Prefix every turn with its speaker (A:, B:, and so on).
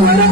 A: Gracias.